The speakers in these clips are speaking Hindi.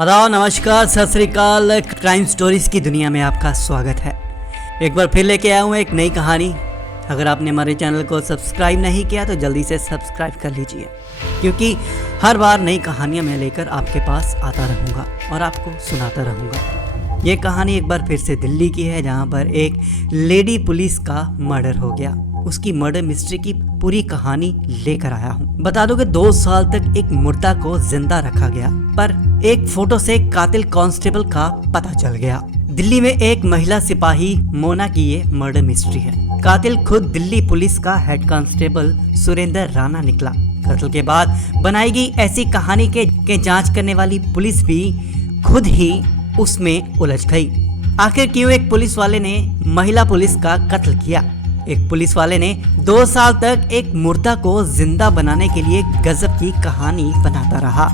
आदाब, नमस्कार, सत श्री अकाल। क्राइम स्टोरीज की दुनिया में आपका स्वागत है। एक बार फिर लेके आया हूँ एक नई कहानी। अगर आपने हमारे चैनल को सब्सक्राइब नहीं किया तो जल्दी से सब्सक्राइब कर लीजिए, क्योंकि हर बार नई कहानियाँ मैं लेकर आपके पास आता रहूँगा और आपको सुनाता रहूँगा। ये कहानी एक बार फिर से दिल्ली की है, जहाँ पर एक लेडी पुलिस का मर्डर हो गया। उसकी मर्डर मिस्ट्री की पूरी कहानी लेकर आया हूँ। बता दो कि 2 साल तक एक मुर्दा को जिंदा रखा गया, पर एक फोटो से कातिल कांस्टेबल का पता चल गया। दिल्ली में एक महिला सिपाही मोना की ये मर्डर मिस्ट्री है। कातिल खुद दिल्ली पुलिस का हेड कांस्टेबल सुरेंद्र राणा निकला। कत्ल के बाद बनाई गई ऐसी कहानी के जांच करने वाली पुलिस भी खुद ही उसमें उलझ गई। आखिर क्यों एक पुलिस वाले ने महिला पुलिस का कत्ल किया? एक पुलिस वाले ने 2 साल तक एक मुर्दा को जिंदा बनाने के लिए गजब की कहानी बनाता रहा।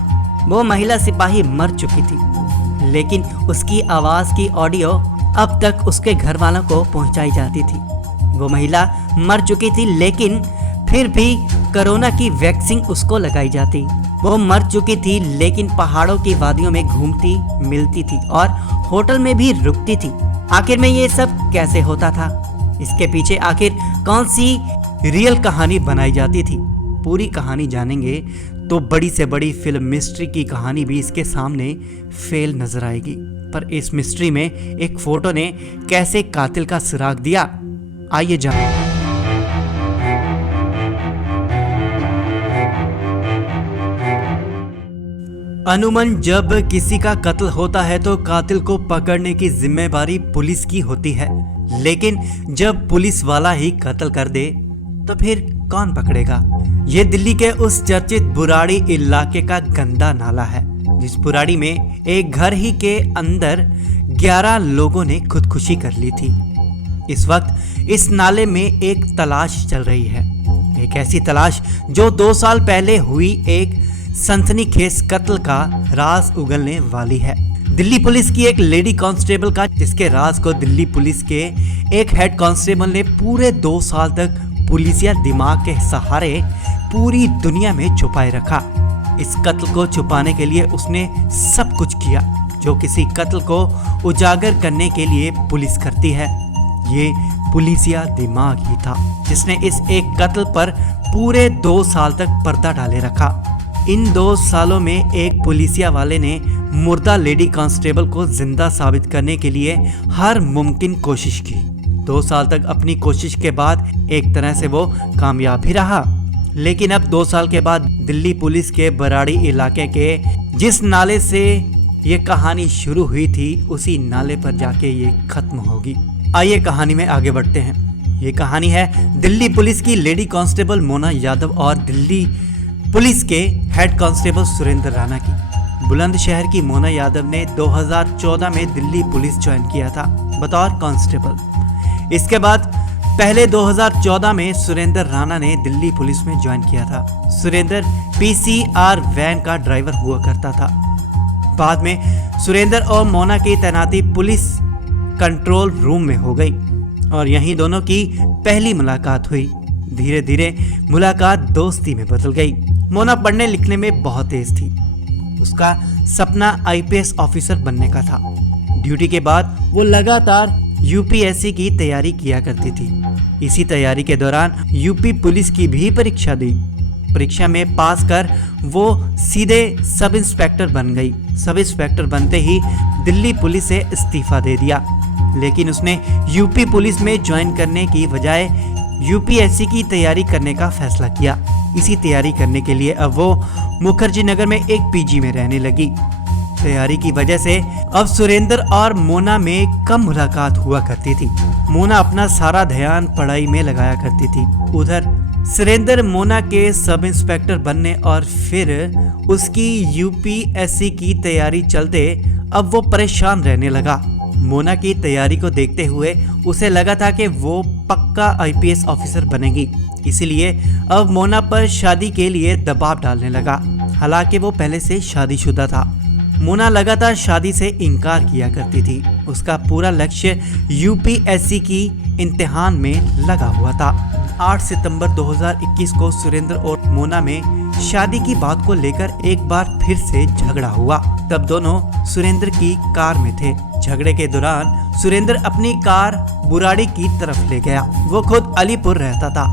वो महिला सिपाही मर चुकी थी, लेकिन उसकी आवाज की ऑडियो अब तक उसके घर वालों को पहुंचाई जाती थी। वो महिला मर चुकी थी, लेकिन फिर भी कोरोना की वैक्सीन उसको लगाई जाती। वो मर चुकी थी, लेकिन पहाड़ों की वादियों में घूमती मिलती थी और होटल में भी रुकती थी। आखिर में ये सब कैसे होता था? इसके पीछे आखिर कौन सी रियल कहानी बनाई जाती थी? पूरी कहानी जानेंगे तो बड़ी से बड़ी फिल्म मिस्ट्री की कहानी भी इसके सामने फेल नजर आएगी। पर इस मिस्ट्री में एक फोटो ने कैसे कातिल का सुराग दिया, आइए जानें। अमूमन जब किसी का कत्ल होता है तो कातिल को पकड़ने की जिम्मेदारी पुलिस की होती है, लेकिन जब पुलिस वाला ही कत्ल कर दे तो फिर कौन पकड़ेगा? ये दिल्ली के उस चर्चित बुराड़ी इलाके का गंदा नाला है, जिस बुराड़ी में एक घर ही के अंदर 11 लोगों ने खुदकुशी कर ली थी। इस वक्त इस नाले में एक तलाश चल रही है, एक ऐसी तलाश जो 2 साल पहले हुई एक सनसनीखेज कत्ल का राज उगलने वाली है। दिल्ली पुलिस की एक लेडी कांस्टेबल का, जिसके राज को दिल्ली पुलिस के एक हेड कांस्टेबल ने पूरे 2 साल तक पुलिसिया दिमाग के सहारे पूरी दुनिया में छुपाए रखा। इस कत्ल को छुपाने के लिए उसने सब कुछ किया जो किसी कत्ल को उजागर करने के लिए पुलिस करती है। ये पुलिसिया दिमाग ही था जिसने इस एक कत्ल पर पूरे 2 साल तक पर्दा डाले रखा। इन 2 सालों में एक पुलिसिया वाले ने मुर्दा लेडी कांस्टेबल को जिंदा साबित करने के लिए हर मुमकिन कोशिश की। 2 साल तक अपनी कोशिश के बाद एक तरह से वो कामयाब भी रहा, लेकिन अब 2 साल के बाद दिल्ली पुलिस के बराड़ी इलाके के जिस नाले से ये कहानी शुरू हुई थी, उसी नाले पर जाके ये खत्म होगी। आइए कहानी में आगे बढ़ते हैं। ये कहानी है दिल्ली पुलिस की लेडी कांस्टेबल मोना यादव और दिल्ली पुलिस के हेड कांस्टेबल सुरेंद्र राणा की। बुलंदशहर की मोना यादव ने 2014 में दिल्ली पुलिस ज्वाइन किया था बतौर कांस्टेबल। इसके बाद पहले 2014 में सुरेंद्र राणा ने दिल्ली पुलिस में ज्वाइन किया था। सुरेंद्र PCR वैन का ड्राइवर हुआ करता था। बाद में सुरेंद्र और मोना की तैनाती पुलिस कंट्रोल रूम में हो गई और यहीं दोनों की पहली मुलाकात हुई। धीरे धीरे मुलाकात दोस्ती में बदल गई। मोना पढ़ने लिखने में बहुत तेज थी। उसका सपना IPS ऑफिसर बनने का था। ड्यूटी के बाद वो लगातार UPSC की तैयारी किया करती थी। इसी तैयारी के दौरान यूपी पुलिस की भी परीक्षा दी। परीक्षा में पास कर वो सीधे सब इंस्पेक्टर बन गई। सब इंस्पेक्टर बनते ही दिल्ली पुलिस से इस्तीफा दे दिया, लेकिन उसने यूपी पुलिस में ज्वाइन करने की बजाय UPSC की तैयारी करने का फैसला किया। इसी तैयारी करने के लिए अब वो मुखर्जी नगर में एक PG में रहने लगी। तैयारी की वजह से अब सुरेंद्र और मोना में कम मुलाकात हुआ करती थी। मोना अपना सारा ध्यान पढ़ाई में लगाया करती थी। उधर सुरेंद्र मोना के सब इंस्पेक्टर बनने और फिर उसकी UPSC की तैयारी चलते अब वो परेशान रहने लगा। मोना की तैयारी को देखते हुए उसे लगा था कि वो पक्का IPS ऑफिसर बनेगी, इसीलिए अब मोना पर शादी के लिए दबाव डालने लगा। हालांकि वो पहले से शादीशुदा था। मोना लगातार शादी से इनकार किया करती थी। उसका पूरा लक्ष्य UPSC की इम्तिहान में लगा हुआ था। 8 सितंबर 2021 को सुरेंद्र और मोना में शादी की बात को लेकर एक बार फिर से झगड़ा हुआ। तब दोनों सुरेंद्र की कार में थे। झगड़े के दौरान सुरेंद्र अपनी कार बुराड़ी की तरफ ले गया। वो खुद अलीपुर रहता था।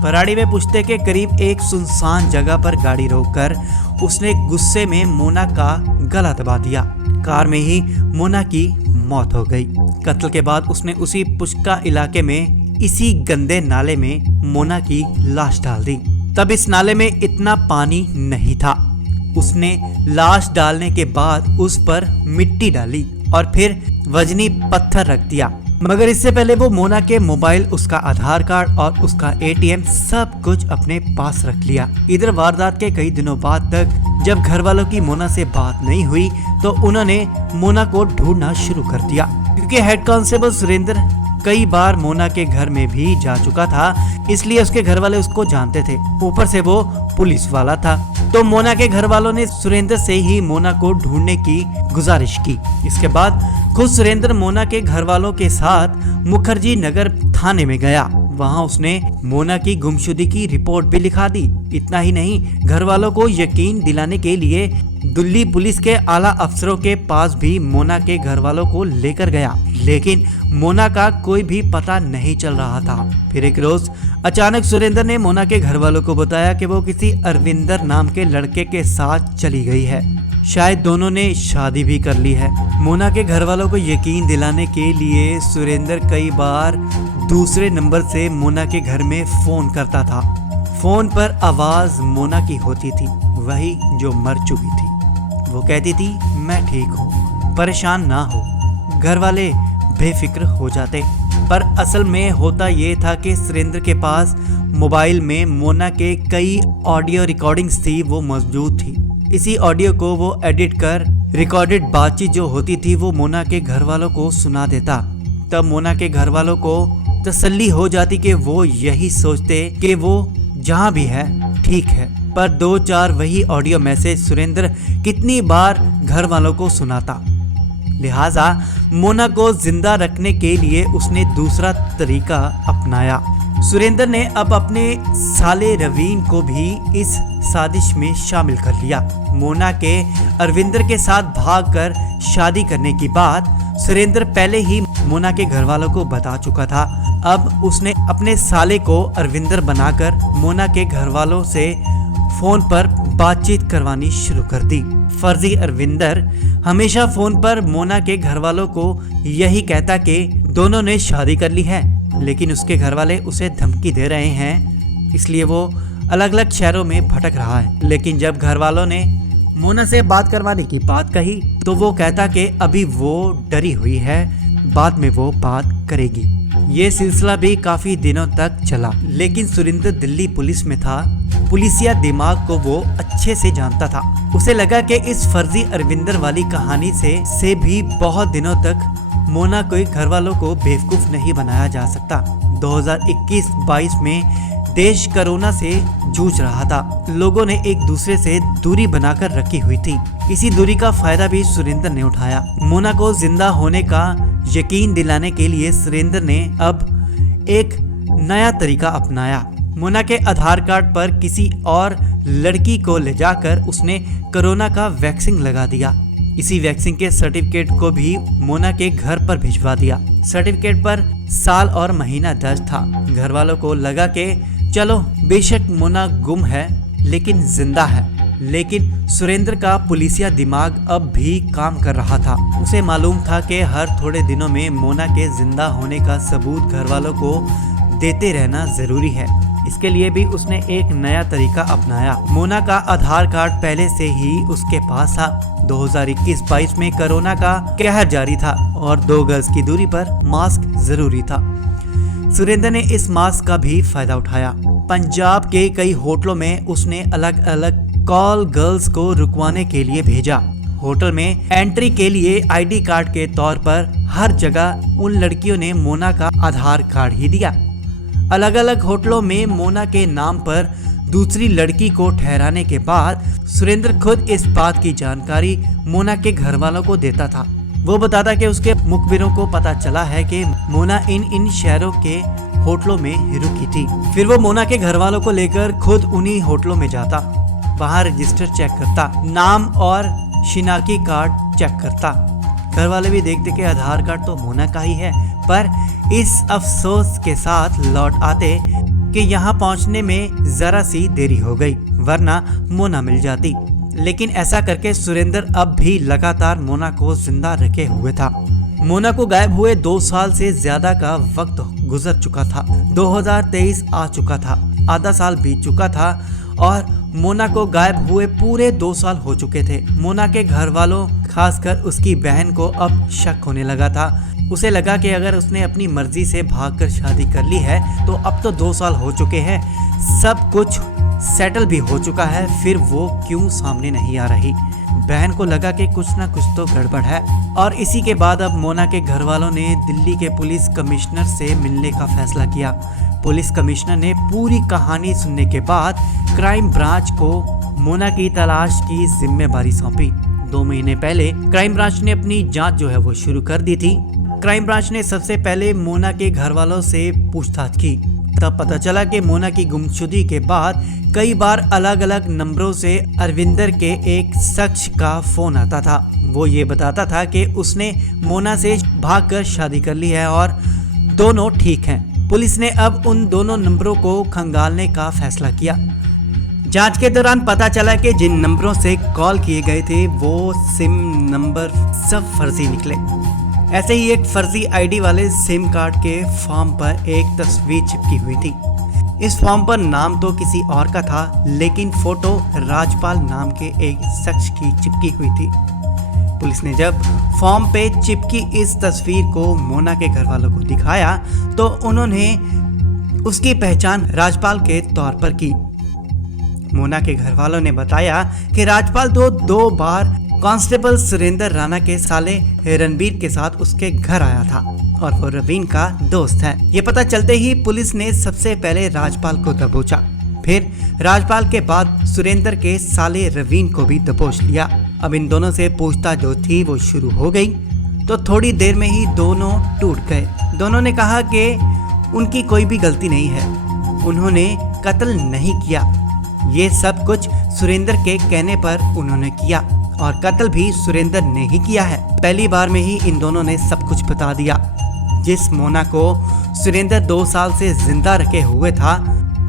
बुराड़ी में पुश्ते के करीब एक सुनसान जगह पर गाड़ी रोककर उसने गुस्से में मोना का गला दबा दिया। कार में ही मोना की मौत हो गई। कत्ल के बाद उसने उसी पुष्का इलाके में इसी गंदे नाले में मोना की लाश डाल दी। तब इस नाले में इतना पानी नहीं था। उसने लाश डालने के बाद उस पर मिट्टी डाली और फिर वजनी पत्थर रख दिया। मगर इससे पहले वो मोना के मोबाइल, उसका आधार कार्ड और उसका एटीएम सब कुछ अपने पास रख लिया। इधर वारदात के कई दिनों बाद तक जब घर वालों की मोना से बात नहीं हुई तो उन्होंने मोना को ढूंढना शुरू कर दिया, क्योंकि हेड कांस्टेबल सुरेंद्र कई बार मोना के घर में भी जा चुका था, इसलिए उसके घर वाले उसको जानते थे। ऊपर से वो पुलिस वाला था, तो मोना के घर वालों ने सुरेंद्र से ही मोना को ढूंढने की गुजारिश की। इसके बाद खुद सुरेंद्र मोना के घर वालों के साथ मुखर्जी नगर थाने में गया। वहां उसने मोना की गुमशुदगी की रिपोर्ट भी लिखा दी। इतना ही नहीं, घर वालों को यकीन दिलाने के लिए दिल्ली पुलिस के आला अफसरों के पास भी मोना के घर वालों को लेकर गया, लेकिन मोना का कोई भी पता नहीं चल रहा था। फिर एक रोज अचानक सुरेंद्र ने मोना के घर वालों को बताया कि वो किसी अरविंदर नाम के लड़के के साथ चली गई है। शायद दोनों ने शादी भी कर ली है। मोना के घर वालों को यकीन दिलाने के लिए सुरेंद्र कई बार दूसरे नंबर से मोना के घर में फोन करता था। फोन पर आवाज मोना की होती थी, वही जो मर चुकी थी। वो कहती थी, मैं ठीक हूँ, परेशान ना हो। घर वाले बेफिक्र हो जाते। पर असल में होता ये था कि सुरेंद्र के पास मोबाइल में मोना के कई ऑडियो रिकॉर्डिंग्स थी, वो मौजूद थी। इसी ऑडियो को वो एडिट कर रिकॉर्डेड बातचीत जो होती थी वो मोना के घर वालों को सुना देता। तब मोना के घर वालों को तसल्ली हो जाती कि वो यही सोचते कि वो जहाँ भी है ठीक है। पर 2-4 वही ऑडियो मैसेज सुरेंद्र कितनी बार घर वालों को सुनाता। लिहाजा मोना को जिंदा रखने के लिए उसने दूसरा तरीका अपनाया। सुरेंद्र ने अब अपने साले रवीन को भी इस साजिश में शामिल कर लिया। मोना के अरविंदर के साथ भागकर शादी करने की बात सुरेंद्र पहले ही मोना के घर वालों को बता चुका था। अब उसने अपने साले को अरविंदर बनाकर मोना के घर वालों से फोन पर बातचीत करवानी शुरू कर दी। फर्जी अरविंदर हमेशा फोन पर मोना के घर वालों को यही कहता कि दोनों ने शादी कर ली है, लेकिन उसके घर वाले उसे धमकी दे रहे हैं, इसलिए वो अलग अलग शहरों में भटक रहा है। लेकिन जब घर वालों ने मोना से बात करवाने की बात कही तो वो कहता कि अभी वो डरी हुई है, बाद में वो बात करेगी। ये सिलसिला भी काफी दिनों तक चला, लेकिन सुरेंद्र दिल्ली पुलिस में था। पुलिसिया दिमाग को वो अच्छे से जानता था। उसे लगा कि इस फर्जी अरविंदर वाली कहानी से भी बहुत दिनों तक मोना कोई घर वालों को बेवकूफ नहीं बनाया जा सकता। 2021-22 में देश कोरोना से जूझ रहा था। लोगों ने एक दूसरे से दूरी बनाकर रखी हुई थी। इसी दूरी का फायदा भी सुरेंद्र ने उठाया। मोना को जिंदा होने का यकीन दिलाने के लिए सुरेंद्र ने अब एक नया तरीका अपनाया। मोना के आधार कार्ड पर किसी और लड़की को ले जाकर उसने कोरोना का वैक्सीन लगा दिया। इसी वैक्सीन के सर्टिफिकेट को भी मोना के घर पर भिजवा दिया। सर्टिफिकेट पर साल और महीना दर्ज था। घर वालों को लगा कि चलो बेशक मोना गुम है लेकिन जिंदा है। लेकिन सुरेंद्र का पुलिसिया दिमाग अब भी काम कर रहा था। उसे मालूम था कि हर थोड़े दिनों में मोना के जिंदा होने का सबूत घर वालों को देते रहना जरूरी है। इसके लिए भी उसने एक नया तरीका अपनाया। मोना का आधार कार्ड पहले से ही उसके पास था। 2021-22 में कोरोना का कहर जारी था और 2 गज की दूरी पर मास्क जरूरी था। सुरेंद्र ने इस मास्क का भी फायदा उठाया। पंजाब के कई होटलों में उसने अलग अलग कॉल गर्ल्स को रुकवाने के लिए भेजा। होटल में एंट्री के लिए आईडी कार्ड के तौर पर हर जगह उन लड़कियों ने मोना का आधार कार्ड ही दिया। अलग अलग होटलों में मोना के नाम पर दूसरी लड़की को ठहराने के बाद सुरेंद्र खुद इस बात की जानकारी मोना के घर वालों को देता था। वो बताता कि उसके मुखबिरों को पता चला है कि मोना इन शहरों के होटलों में रुकी थी। फिर वो मोना के घर वालों को लेकर खुद उन्हीं होटलों में जाता। वहाँ रजिस्टर चेक करता, नाम और शिनाख्ती कार्ड चेक करता। घर वाले भी देखते कि आधार कार्ड तो मोना का ही है, पर इस अफसोस के साथ लौट आते कि यहाँ पहुँचने में जरा सी देरी हो गई, वरना मोना मिल जाती। लेकिन ऐसा करके सुरेंद्र अब भी लगातार मोना को जिंदा रखे हुए था। मोना को गायब हुए 2 साल से ज्यादा का वक्त गुजर चुका था। 2023 आ चुका था, आधा साल बीत चुका था और मोना को गायब हुए पूरे 2 साल हो चुके थे। मोना के घर वालों, खासकर उसकी बहन को अब शक होने लगा था। उसे लगा कि अगर उसने अपनी मर्जी से भागकर शादी कर ली है तो अब तो 2 साल हो चुके हैं, सब कुछ सेटल भी हो चुका है, फिर वो क्यों सामने नहीं आ रही। बहन को लगा कि कुछ ना कुछ तो गड़बड़ है और इसी के बाद अब मोना के घर वालों ने दिल्ली के पुलिस कमिश्नर से मिलने का फैसला किया। पुलिस कमिश्नर ने पूरी कहानी सुनने के बाद क्राइम ब्रांच को मोना की तलाश की जिम्मेदारी सौंपी। 2 महीने पहले क्राइम ब्रांच ने अपनी जांच जो है वो शुरू कर दी थी। क्राइम ब्रांच ने सबसे पहले मोना के घर वालों से पूछताछ की। तब पता चला कि मोना की गुमशुदगी के बाद कई बार अलग अलग नंबरों से अरविंदर के एक शख्स का फोन आता था। वो ये बताता था कि उसने मोना से भागकर शादी कर ली है और दोनों ठीक हैं। पुलिस ने अब उन दोनों नंबरों को खंगालने का फैसला किया। जांच के दौरान पता चला कि जिन नंबरों से कॉल किए गए थे वो सिम नंबर सब फर्जी निकले। ऐसे ही एक फर्जी आईडी वाले सिम कार्ड के फॉर्म पर एक तस्वीर चिपकी हुई थी। इस फॉर्म पर नाम तो किसी और का था, लेकिन फोटो राजपाल नाम के एक शख्स की चिपकी हुई थी। पुलिस ने जब फॉर्म पे चिपकी इस तस्वीर को मोना के घर वालों को दिखाया तो उन्होंने उसकी पहचान राजपाल के तौर पर की। मोना के घर वालों ने बताया कि राजपाल तो 2 बार कांस्टेबल सुरेंद्र राणा के साले रणबीर के साथ उसके घर आया था और वो रवीन का दोस्त है। ये पता चलते ही पुलिस ने सबसे पहले राजपाल को दबोचा, फिर राजपाल के बाद सुरेंद्र के साले रवीन को भी दबोच लिया। अब इन दोनों से पूछताछ जो थी वो शुरू हो गई तो थोड़ी देर में ही दोनों टूट गए। दोनों ने कहा कि उनकी कोई भी गलती नहीं है, उन्होंने कत्ल नहीं किया, ये सब कुछ सुरेंद्र के कहने पर उन्होंने किया और कत्ल भी सुरेंद्र ने ही किया है। पहली बार में ही इन दोनों ने सब कुछ बता दिया। जिस मोना को सुरेंद्र 2 साल से जिंदा रखे हुए था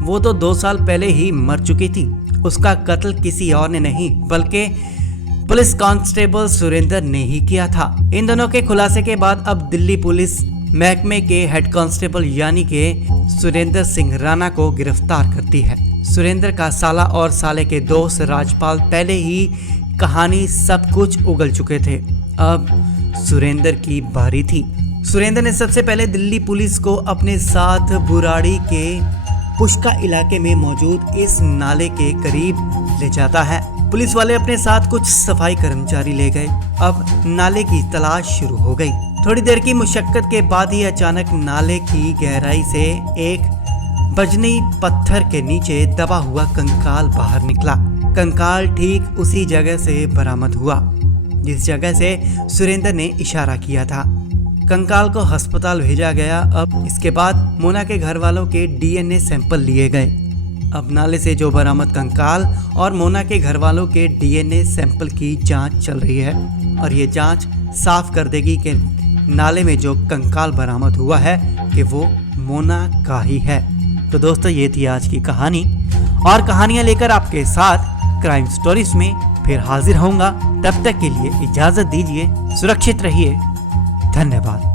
वो तो 2 साल पहले ही मर चुकी थी। उसका कत्ल किसी और ने नहीं बल्कि पुलिस कांस्टेबल सुरेंद्र ने ही किया था। इन दोनों के खुलासे के बाद अब दिल्ली पुलिस महकमे के हेड कांस्टेबल यानी के सुरेंद्र सिंह राणा को गिरफ्तार करती है। सुरेंद्र का साला और साले के दोस्त राजपाल पहले ही कहानी सब कुछ उगल चुके थे। अब सुरेंद्र की बारी थी। सुरेंद्र ने सबसे पहले दिल्ली पुलिस को अपने साथ बुराड़ी के पुष्का इलाके में मौजूद इस नाले के करीब ले जाता है। पुलिस वाले अपने साथ कुछ सफाई कर्मचारी ले गए। अब नाले की तलाश शुरू हो गई। थोड़ी देर की मुशक्कत के बाद ही अचानक नाले की गहराई से एक बजनी पत्थर के नीचे दबा हुआ कंकाल बाहर निकला। कंकाल ठीक उसी जगह से बरामद हुआ जिस जगह से सुरेंद्र ने इशारा किया था। कंकाल को अस्पताल भेजा गया। अब इसके बाद मोना के घर वालों के डीएनए सैंपल लिए गए। अब नाले से जो बरामद कंकाल और मोना के घर वालों के डीएनए सैंपल की जांच चल रही है और ये जांच साफ कर देगी कि नाले में जो कंकाल बरामद हुआ है कि वो मोना का ही है। तो दोस्तों ये थी आज की कहानी और कहानियां लेकर आपके साथ क्राइम स्टोरीज में फिर हाजिर होऊंगा। तब तक के लिए इजाजत दीजिए, सुरक्षित रहिए, धन्यवाद।